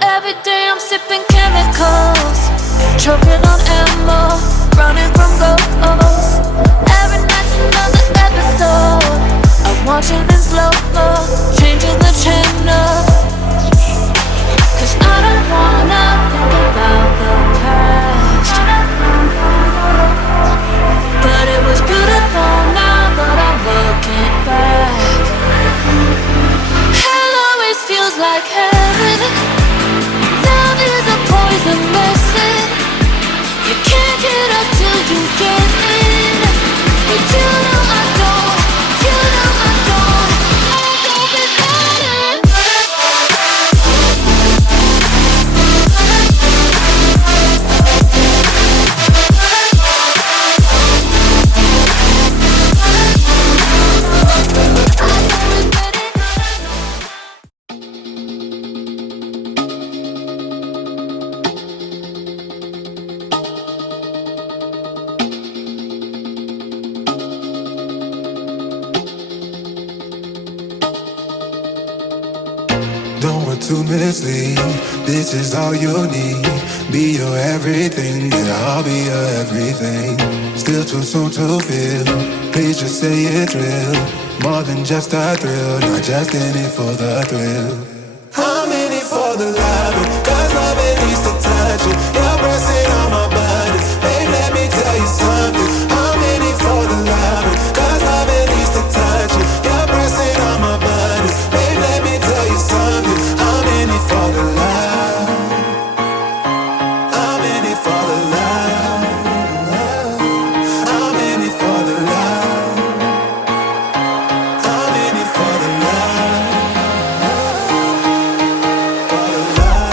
Every day I'm sipping chemicals, choking on ammo, running from goals. Every night's another episode, I'm watching in slow-mo, changing the channel. Cause I don't wanna think about the past, but it was beautiful now that I'm looking back. Hell always feels like heaven. Love is a poison medicine. You can't get up till you get in. But you know I don't, you know I don't. I don't be better. Don't want to mislead, this is all you need. Be your everything, and I'll be your everything. Still too soon to feel, please just say it's real. More than just a thrill, not just in it for the thrill. I'm in it for the loving, cause loving needs to touch it. You're pressing on my body, babe, let me tell you something. I'm in it for the loving, cause loving needs to touch it. You're pressing on my body, babe, let me tell you something. I'm in it for the love, I'm in it for the love, I'm in it for the love, I'm in it for the love, for the love.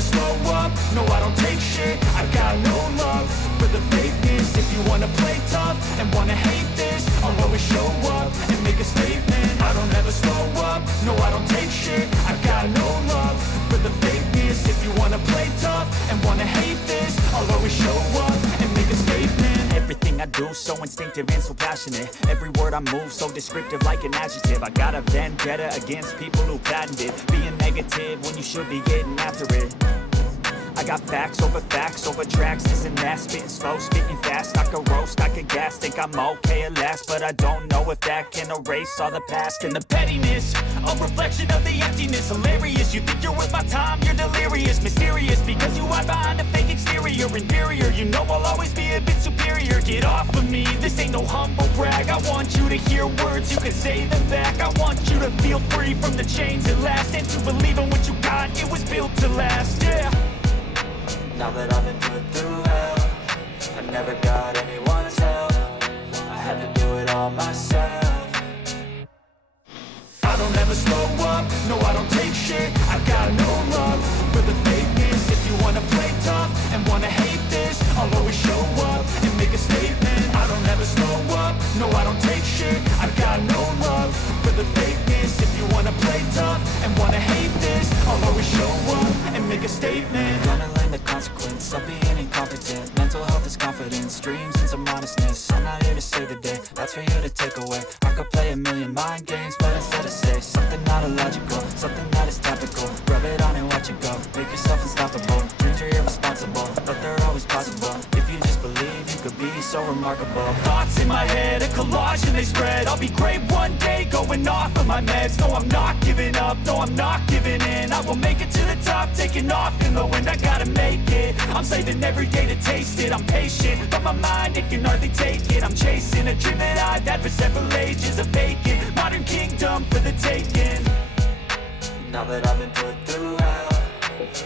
never slow up, no I don't take shit. I got no love for the fakeness. If you wanna play tough and wanna hate this, I'll always show up and make a statement. I don't ever slow up, no I don't take shit. I got no love for the fakeness. If you wanna play tough and wanna hate this, I'll always show up and make a statement. Everything I do so instinctive and so passionate. Every word I move so descriptive like an adjective. I got a vendetta against people who patented being negative when you should be getting after it. I got facts over tracks, this and that. Spitting slow, spitting fast, I could roast, I could gas. Think I'm okay at last, but I don't know if that can erase all the past. And the pettiness, a reflection of the emptiness. Hilarious, you think you're worth my time, you're delirious. Mysterious, because you hide behind a fake exterior. Inferior, you know I'll always be a bit superior. Get off of me, this ain't no humble brag. I want you to hear words, you can say them back. I want you to feel free from the chains at last, and to believe in what you got, it was built to last, yeah. Now that I've been put through hell, I never got anyone's help. I had to do it all myself. I don't ever slow up, no I don't take shit. I got no love for the fakeness. If you wanna play tough and wanna hate this, I'll always show up and make a statement. I don't ever slow up, no I don't take shit. I got no love for the fakeness. If you wanna play tough and wanna hate this, I'll always show up and make a statement. Gonna learn the consequence of being incompetent. Mental health is confidence, dreams and some modestness. I'm not here to save the day, that's for you to take away. I could play a million mind games, but instead of say something not illogical, something that is topical. Rub it on and watch it go, make yourself unstoppable. Dreams are irresponsible, but they're always possible. If you just believe, you could be so remarkable. Thoughts in my head, a collage and they spread. I'll be great one day, going off of my meds. No, I'm not giving up, no, I'm not giving in. I will make it to the top, taking off in the wind. I gotta make it, I'm saving every day to taste it. I'm patient, but my mind, it can hardly take it. I'm chasing a dream that I've had for several ages. A vacant, modern kingdom for the taking. Now that I've been put through